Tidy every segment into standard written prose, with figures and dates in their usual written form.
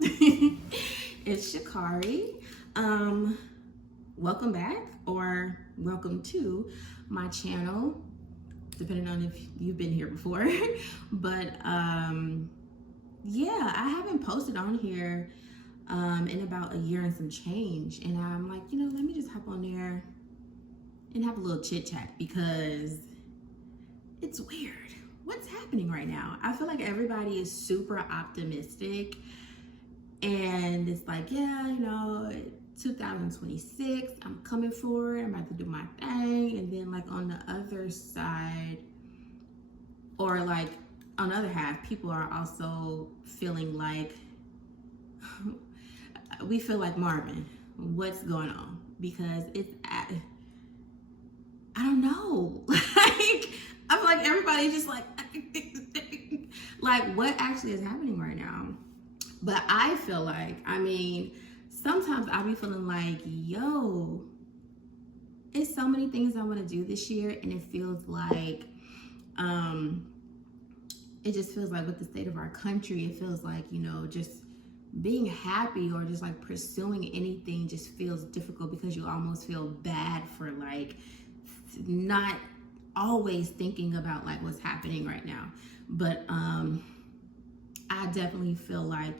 It's Shakari. Welcome back or welcome to my channel, depending on if you've been here before. But yeah, I haven't posted on here in about a year and some change. And I'm like, let me just hop on there and have a little chit chat because it's weird. What's happening right now? I feel like everybody is super optimistic. And it's like, 2026, I'm coming for it. I'm about to do my thing. And then, like, on the other side, or like on the other half, people are also feeling like, we feel like Marvin. What's going on? Because I don't know. Like, I feel like everybody's just like, like, what actually is happening right now? But I feel like, sometimes I be feeling like, it's so many things I want to do this year, and it feels like, it just feels like with the state of our country, it feels like, just being happy or just like pursuing anything just feels difficult because you almost feel bad for like not always thinking about like what's happening right now. But I definitely feel like,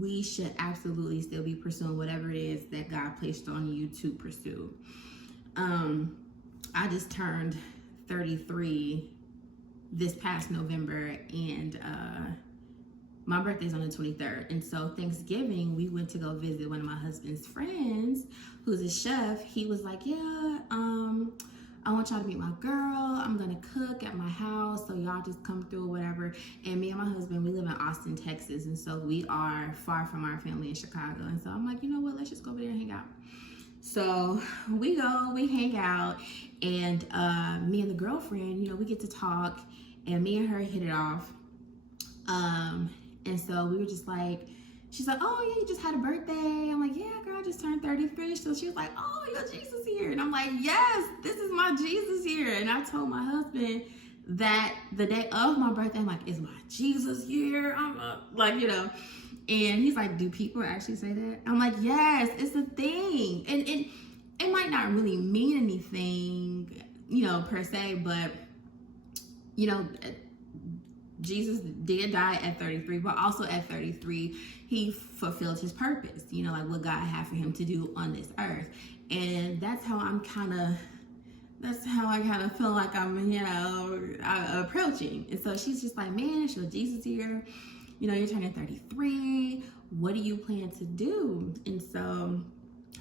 we should absolutely still be pursuing whatever it is that God placed on you to pursue. I just turned 33 this past November, and my birthday's on the 23rd. And so Thanksgiving, we went to go visit one of my husband's friends who's a chef. He was like, I want y'all to meet my girl. I'm gonna cook at my house, so y'all just come through or whatever. And me and my husband, we live in Austin, Texas, and so we are far from our family in Chicago. And so I'm like, you know what? Let's just go over there and hang out. So we go, we hang out, and me and the girlfriend, we get to talk, and me and her hit it off. And so we were just like, she's like, oh yeah, you just had a birthday. I'm like, yeah, girl, I just turned 33. So she was like, oh, your Jesus year. And I'm like, yes, this is my Jesus year. And I told my husband that the day of my birthday, I'm like, it's my Jesus year. I'm like, and he's like, do people actually say that? I'm like, yes, it's a thing. And it might not really mean anything, per se, but, Jesus did die at 33, but also at 33, he fulfilled his purpose, like what God had for him to do on this earth. And that's how I kind of feel like I'm, approaching. And so she's just like, man, it's your Jesus year. You're turning 33. What do you plan to do? And so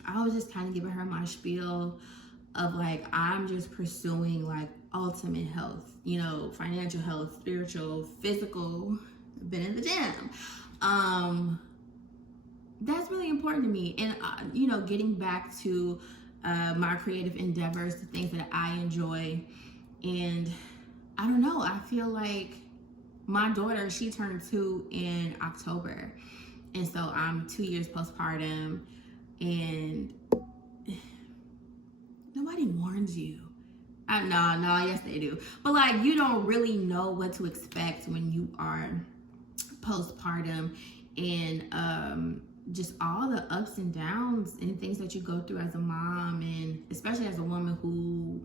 I was just kind of giving her my spiel of like, I'm just pursuing like ultimate health, financial health, spiritual, physical, been in the gym. That's really important to me. And, getting back to my creative endeavors, the things that I enjoy. And I don't know, I feel like my daughter, she turned 2 in October. And so I'm 2 years postpartum, and nobody warns you. No, yes they do. But like, you don't really know what to expect when you are postpartum, and just all the ups and downs and things that you go through as a mom, and especially as a woman who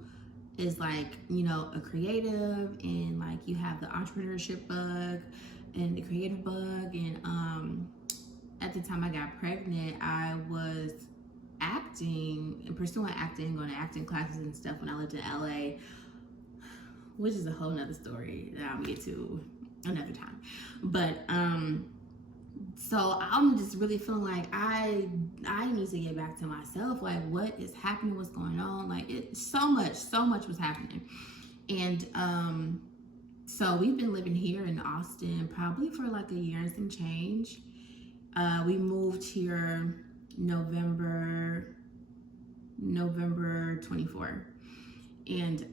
is like, a creative, and like you have the entrepreneurship bug and the creative bug. And at the time I got pregnant, I was acting and pursuing acting, going to acting classes and stuff when I lived in LA, which is a whole nother story that I'll get to another time. But so I'm just really feeling like I need to get back to myself. Like, what is happening? What's going on? Like, so much was happening. And so we've been living here in Austin probably for like a year and some change. We moved here November 24. And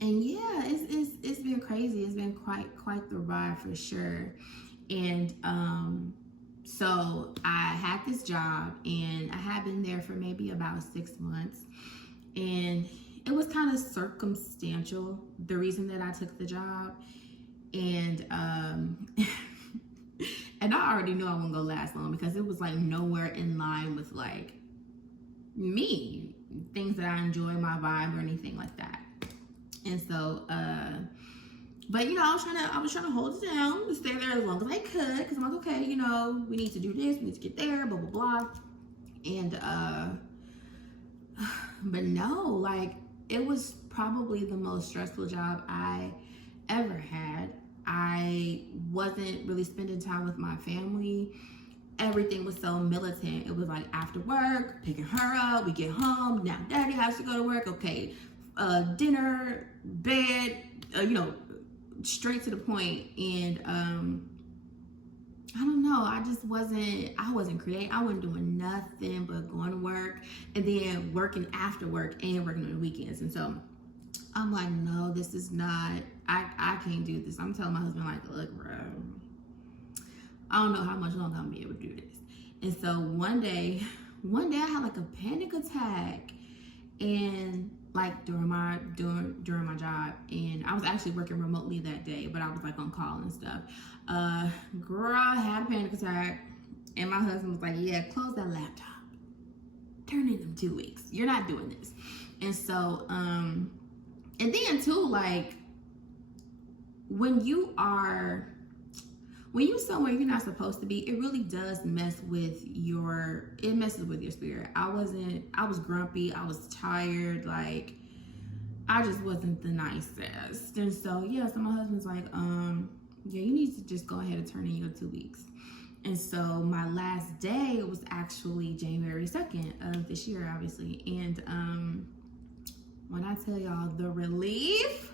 yeah, it's been crazy. It's been quite the ride for sure. And so I had this job, and I had been there for maybe about 6 months, and it was kind of circumstantial, the reason that I took the job. And And I already knew I wasn't gonna last long because it was like nowhere in line with like me, things that I enjoy, my vibe, or anything like that. And so, but you know, I was trying to hold it down, to stay there as long as I could, because I'm like, okay, you know, we need to do this, we need to get there, blah blah blah. And but no, like it was probably the most stressful job I ever had. I wasn't really spending time with my family. Everything was so militant. It was like after work, picking her up, we get home, now daddy has to go to work, okay, dinner, bed, you know, straight to the point. And I don't know, I wasn't creating. I wasn't doing nothing but going to work and then working after work and working on the weekends. And so I'm like, no, this is not, I can't do this. I'm telling my husband, like, look, bro, I don't know how much longer I'm gonna be able to do this. And so one day I had like a panic attack, and like during my job, and I was actually working remotely that day, but I was like on call and stuff. Girl, I had a panic attack, and my husband was like, yeah, close that laptop, turn in them 2 weeks, you're not doing this. And so and then too, like when you somewhere you're not supposed to be, it really does messes with your spirit. I was grumpy, I was tired, like I just wasn't the nicest. And so yeah, so my husband's like, yeah, you need to just go ahead and turn in your 2 weeks. And so my last day was actually January 2nd of this year, obviously. And when I tell y'all the relief,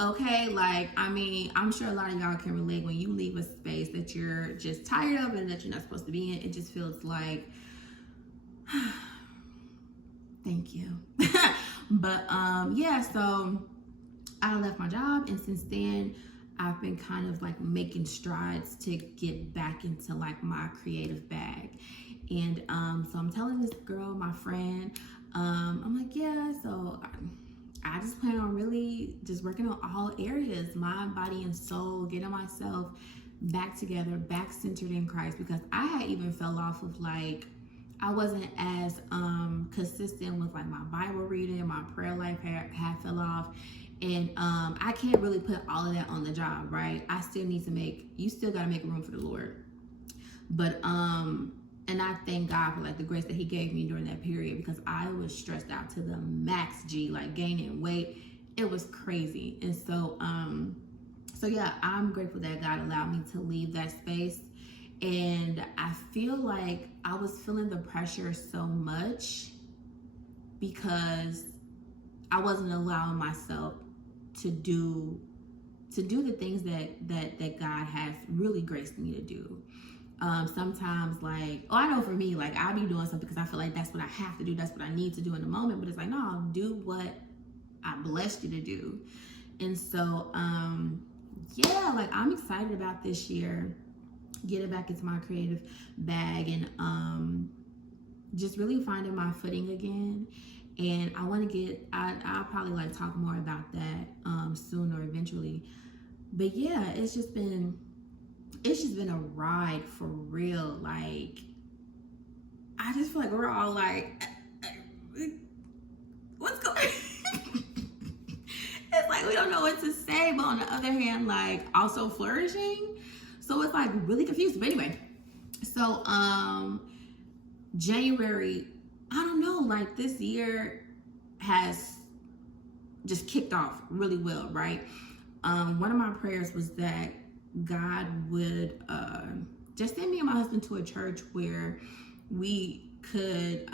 okay, like, I mean, I'm sure a lot of y'all can relate when you leave a space that you're just tired of and that you're not supposed to be in. It just feels like, thank you. But yeah, so I left my job, and since then I've been kind of like making strides to get back into like my creative bag. And so I'm telling this girl, my friend, I'm like, yeah, so I just plan on really just working on all areas, mind, body, and soul, getting myself back together, back centered in Christ, because I had even fell off of like, I wasn't as consistent with like my Bible reading, my prayer life had fell off. And I can't really put all of that on the job, right? You still got to make room for the Lord. But and I thank God for like the grace that he gave me during that period, because I was stressed out to the max, like gaining weight. It was crazy. And so so yeah, I'm grateful that God allowed me to leave that space. And I feel like I was feeling the pressure so much because I wasn't allowing myself to do the things that God has really graced me to do. Sometimes, like, I know for me, like, I'll be doing something because I feel like that's what I have to do, that's what I need to do in the moment, but it's like, no, do what I blessed you to do. And so yeah, like, I'm excited about this year, getting back into my creative bag, and just really finding my footing again. And I want to I'll probably like talk more about that soon or eventually. But yeah, it's just been a ride for real. Like, I just feel like we're all like, what's going on? It's like we don't know what to say, but on the other hand, like, also flourishing. So it's like really confused. But anyway, so January, I don't know, like this year has just kicked off really well, right? One of my prayers was that God would just send me and my husband to a church where we could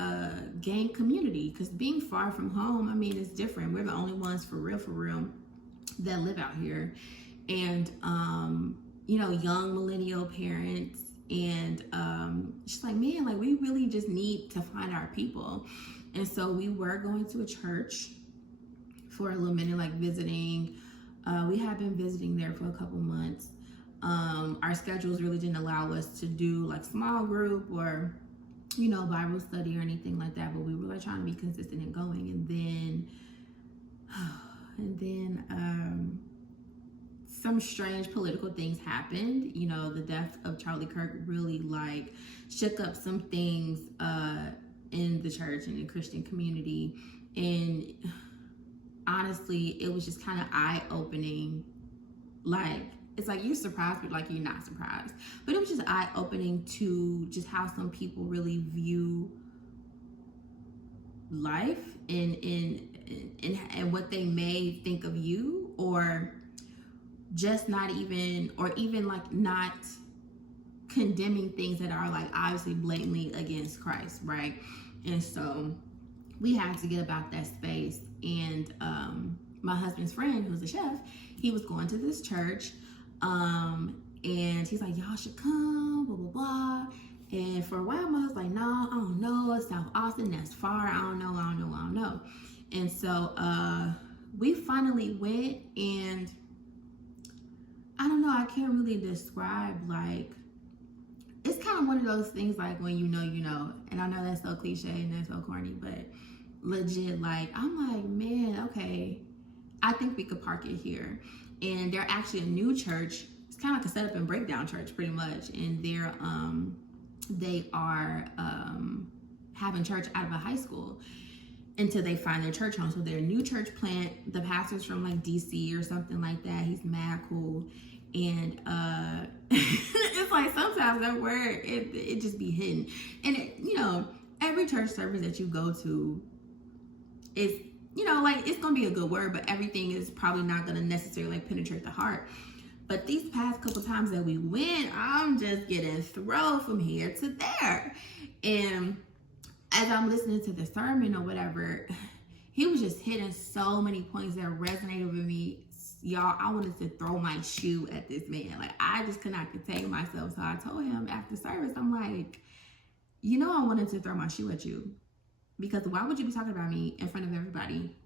gain community, because being far from home, I mean, it's different. We're the only ones for real that live out here. And you know, young millennial parents, and just like, man, like, we really just need to find our people. And so we were going to a church for a little minute, like visiting. We had been visiting there for a couple months. Our schedules really didn't allow us to do like small group or, you know, Bible study or anything like that, but we were like trying to be consistent and going. And then some strange political things happened. You know, the death of Charlie Kirk really like shook up some things in the church and the Christian community. And honestly, it was just kind of eye-opening. Like, it's like you're surprised, but like you're not surprised. But it was just eye-opening to just how some people really view life and what they may think of you, or just not even, or even like not condemning things that are like obviously blatantly against Christ, right? And so we had to get about that space. And my husband's friend, who's a chef, he was going to this church, and he's like, y'all should come, blah blah blah. And for a while I was like, no, I don't know, it's South Austin, that's far, I don't know. And so we finally went, and I don't know, I can't really describe, like, it's kind of one of those things like when you know, and I know that's so cliche and that's so corny, but legit, like, I'm like, man, okay, I think we could park it here. And they're actually a new church. It's kind of like a setup and breakdown church pretty much. And they are having church out of a high school until they find their church home. So they're a new church plant. The pastor's from like DC or something like that. He's mad cool. And it's like sometimes that word, it just be hidden. And you know, every church service that you go to is, you know, like, it's gonna be a good word, but everything is probably not gonna necessarily like penetrate the heart. But these past couple times that we went, I'm just getting thrown from here to there. And as I'm listening to the sermon or whatever, he was just hitting so many points that resonated with me. Y'all, I wanted to throw my shoe at this man. Like, I just could not contain myself. So I told him after service, I'm like, you know, I wanted to throw my shoe at you, because why would you be talking about me in front of everybody?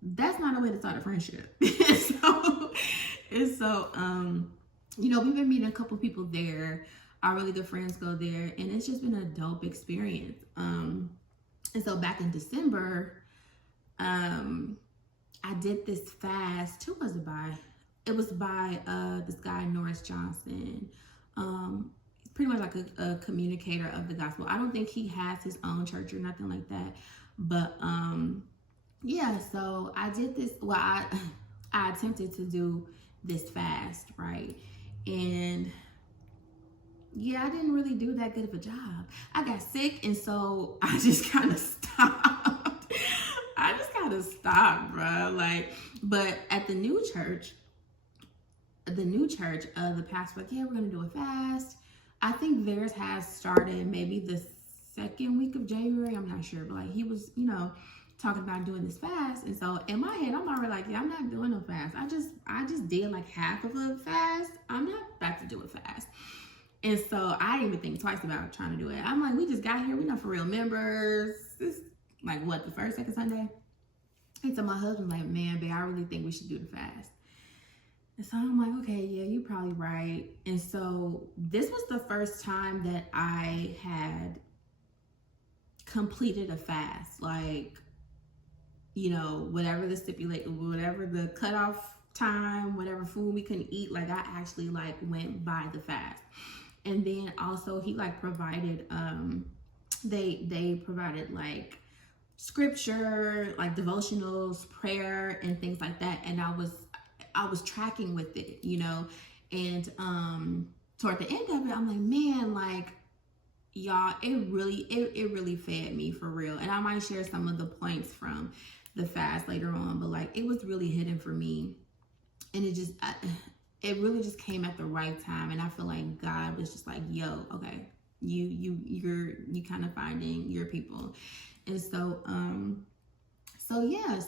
That's not a way to start a friendship. So, you know, we've been meeting a couple people there. Our really good friends go there, and it's just been a dope experience. And so back in December, I did this fast. Who was it by? It was by this guy, Norris Johnson. Pretty much like a communicator of the gospel. I don't think he has his own church or nothing like that. But yeah, so I did this. Well, I attempted to do this fast, right? And yeah, I didn't really do that good of a job. I got sick, and so I just kind of stopped. Bro. Like, but at the new church, the pastor like, yeah, we're gonna do a fast. I think theirs has started maybe the second week of January. I'm not sure, but like, he was, you know, talking about doing this fast. And so in my head, I'm already like, yeah, I'm not doing no fast. I just did like half of a fast. I'm not about to do a fast. And so I didn't even think twice about trying to do it. I'm like, we just got here. We're not for real members. This like what, the first, second Sunday? And so my husband like, man, babe, I really think we should do the fast. And so I'm like, okay, yeah, you're probably right. And so this was the first time that I had completed a fast. Like, you know, whatever the cutoff time, whatever food we couldn't eat, like I actually like went by the fast. And then also he like provided, they provided like scripture, like devotionals, prayer, and things like that. And I was tracking with it, you know, and toward the end of it, I'm like, man, like, y'all, it really fed me for real. And I might share some of the points from the fast later on, but like, it was really hidden for me. And it really just came at the right time. And I feel like God was just like, yo, okay, you're kind of finding your people. And so,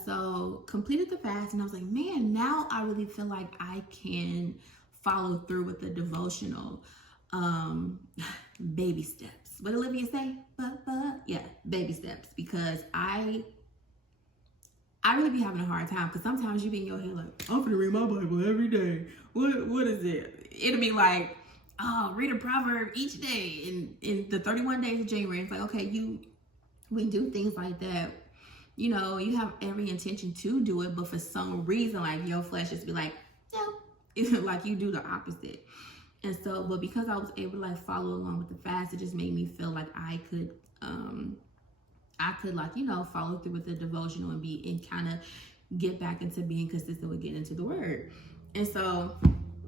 so completed the fast, and I was like, man, now I really feel like I can follow through with the devotional. Baby steps. What did Olivia say? Yeah, baby steps. Because I really be having a hard time, because sometimes you be in your head like, I'm gonna read my Bible every day. What is it? It'll be like, oh, read a proverb each day in the 31 days of January. It's like, okay, we do things like that. You know, you have every intention to do it, but for some reason, like, your flesh just be like, no, like you do the opposite. And so, but because I was able to like follow along with the fast, it just made me feel like I could like, you know, follow through with the devotional and kind of get back into being consistent with getting into the word. And so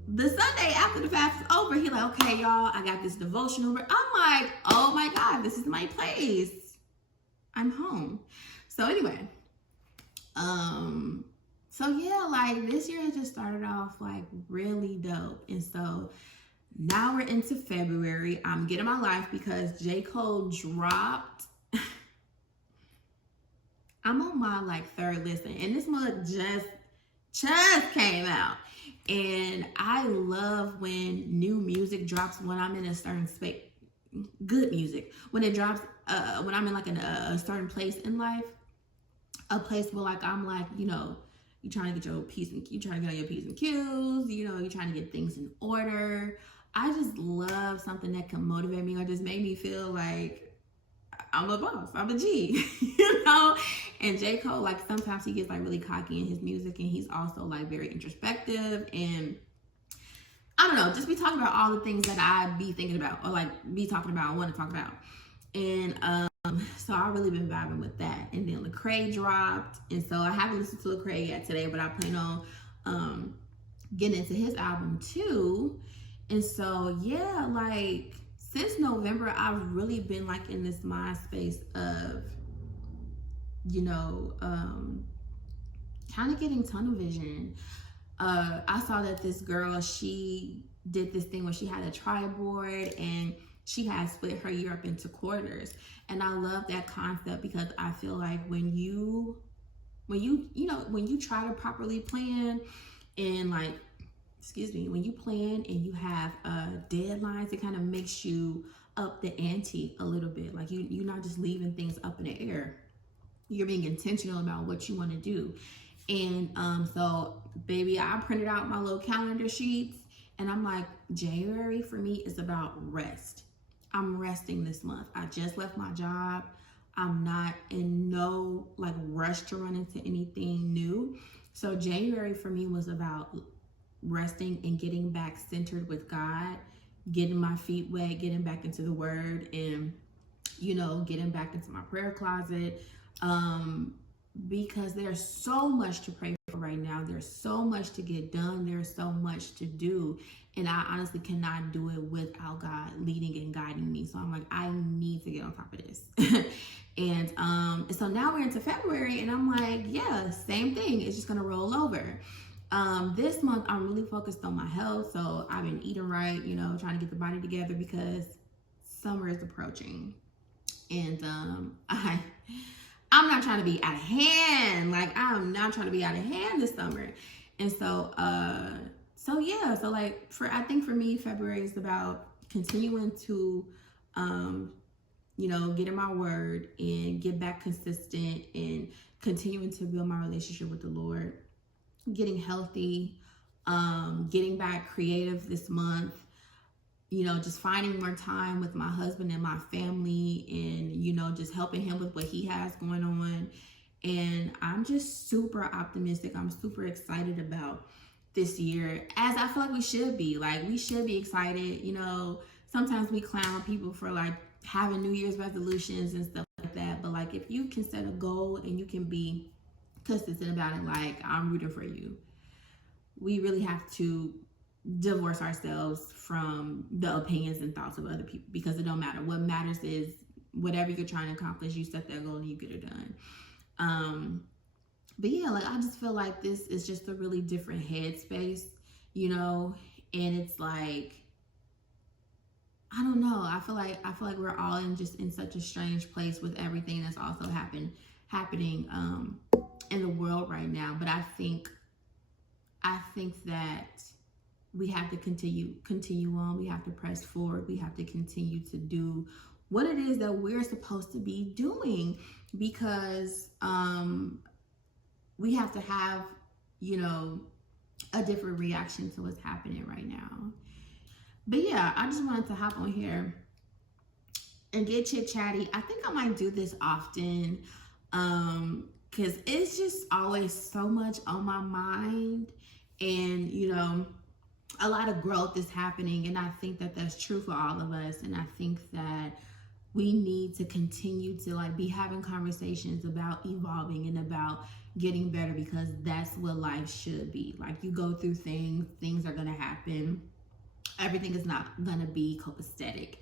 the Sunday after the fast is over, he like, okay, y'all, I got this devotional. I'm like, oh my God, this is my place. I'm home. So anyway, so yeah, like this year has just started off like really dope. And so now we're into February. I'm getting my life because J. Cole dropped. I'm on my like third listen, and this month just came out. And I love when new music drops when I'm in a certain space. Good music. When it drops, when I'm in like a certain place in life, a place where like I'm like, you know, you trying to get your P's and Q's, you know, you're trying to get things in order. I just love something that can motivate me or just make me feel like I'm a boss, I'm a G, you know? And J. Cole, like sometimes he gets like really cocky in his music, and he's also like very introspective, and I don't know, just be talking about all the things that I be thinking about or like be talking about, I want to talk about. And so I've really been vibing with that. And then Lecrae dropped, and so I haven't listened to Lecrae yet today, but I plan on getting into his album too. And so yeah, like since November, I've really been like in this mind space of, you know, kind of getting tunnel vision. I saw that this girl, she did this thing where she had a triboard and she had split her year up into quarters. And I love that concept because I feel like when you try to properly plan and like, when you plan and you have deadlines, it kind of makes you up the ante a little bit. Like you're not just leaving things up in the air. You're being intentional about what you want to do. And so baby, I printed out my little calendar sheets, and I'm like, January for me is about rest. I'm resting this month. I just left my job. I'm not in no like rush to run into anything new. So January for me was about resting and getting back centered with God, getting my feet wet, getting back into the word, and, you know, getting back into my prayer closet. Because there's so much to pray for right now. There's so much to get done. There's so much to do. And I honestly cannot do it without God leading and guiding me. So I'm like, I need to get on top of this. And so now we're into February, and I'm like, yeah, same thing. It's just going to roll over. This month I'm really focused on my health. So I've been eating right, you know, trying to get the body together because summer is approaching. And I'm not trying to be out of hand. Like I'm not trying to be out of hand this summer. And so yeah, so like I think for me, February is about continuing to you know, get in my word and get back consistent and continuing to build my relationship with the Lord, getting healthy, getting back creative this month, you know, just finding more time with my husband and my family, and, you know, just helping him with what he has going on. And I'm just super optimistic. I'm super excited about this year, as I feel like we should be. Like, we should be excited. You know, sometimes we clown people for like having New Year's resolutions and stuff like that. But like, if you can set a goal and you can be consistent about it, like, I'm rooting for you. We really have to divorce ourselves from the opinions and thoughts of other people, because it don't matter. What matters is whatever you're trying to accomplish, you set that goal and you get it done. But yeah, like, I just feel like this is just a really different headspace, you know, and it's like, I don't know. I feel like we're all in such a strange place with everything that's also happening in the world right now. But I think that we have to continue on. We have to press forward. We have to continue to do what it is that we're supposed to be doing, because we have to have, you know, a different reaction to what's happening right now. But yeah, I just wanted to hop on here and get chit-chatty. I think I might do this often, because it's just always so much on my mind. And, you know, a lot of growth is happening, and I think that that's true for all of us. And I think that we need to continue to like be having conversations about evolving and about getting better, because that's what life should be. Like, you go through things are gonna happen. Everything is not gonna be copacetic.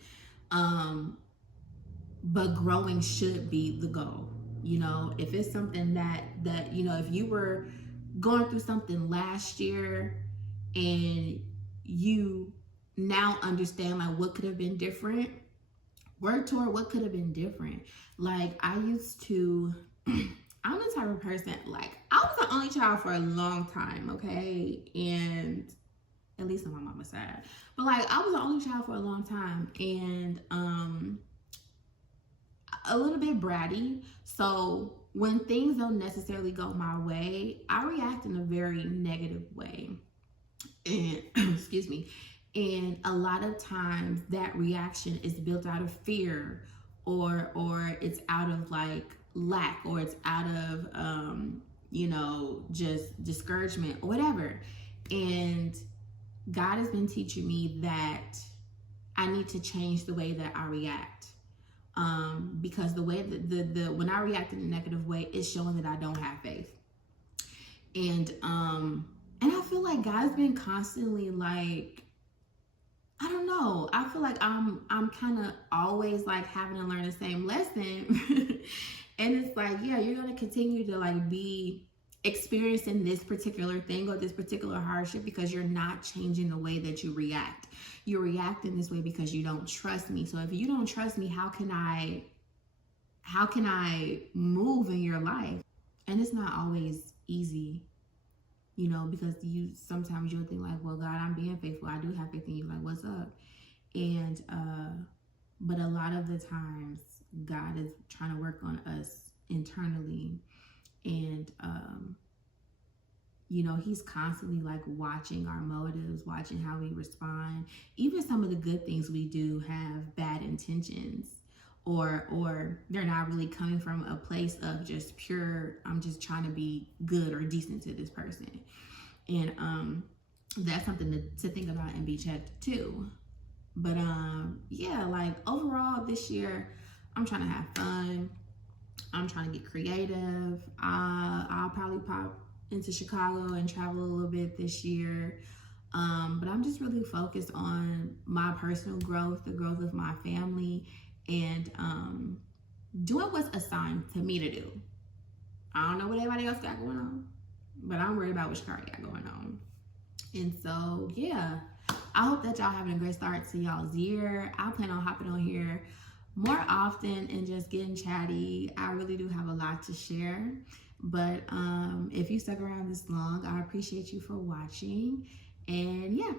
But growing should be the goal. You know, if it's something that you know, if you were going through something last year and you now understand like what could have been different, work toward what could have been different. Like, I used to I'm the type of person, like, I was the only child for a long time, okay? And at least on my mama's side. But like, I was the only child for a long time, and a little bit bratty. So when things don't necessarily go my way, I react in a very negative way. And excuse me. And a lot of times that reaction is built out of fear, or it's out of like lack, or it's out of you know, just discouragement or whatever. And God has been teaching me that I need to change the way that I react. Because the way that the when I react in a negative way, it's showing that I don't have faith. And I feel like God's been constantly like, I don't know, I feel like I'm kind of always like having to learn the same lesson. And it's like, yeah, you're gonna continue to like be experiencing this particular thing or this particular hardship because you're not changing the way that you react. You're reacting this way because you don't trust me. So if you don't trust me, how can I move in your life? And it's not always easy, you know, because sometimes you'll think like, well, God, I'm being faithful, I do have faith in you, like, what's up? And but a lot of the times God is trying to work on us internally. And you know, he's constantly like watching our motives, watching how we respond. Even some of the good things we do have bad intentions, or they're not really coming from a place of just pure, I'm just trying to be good or decent to this person. And that's something to think about and be checked too. But yeah, like overall this year, I'm trying to have fun. I'm trying to get creative. I'll probably pop into Chicago and travel a little bit this year. But I'm just really focused on my personal growth, the growth of my family, and doing what's assigned to me to do. I don't know what everybody else got going on, but I'm worried about what Shikari got going on. And so, yeah, I hope that y'all having a great start to y'all's year. I plan on hopping on here more often and just getting chatty. I really do have a lot to share. But if you stuck around this long, I appreciate you for watching. And yeah,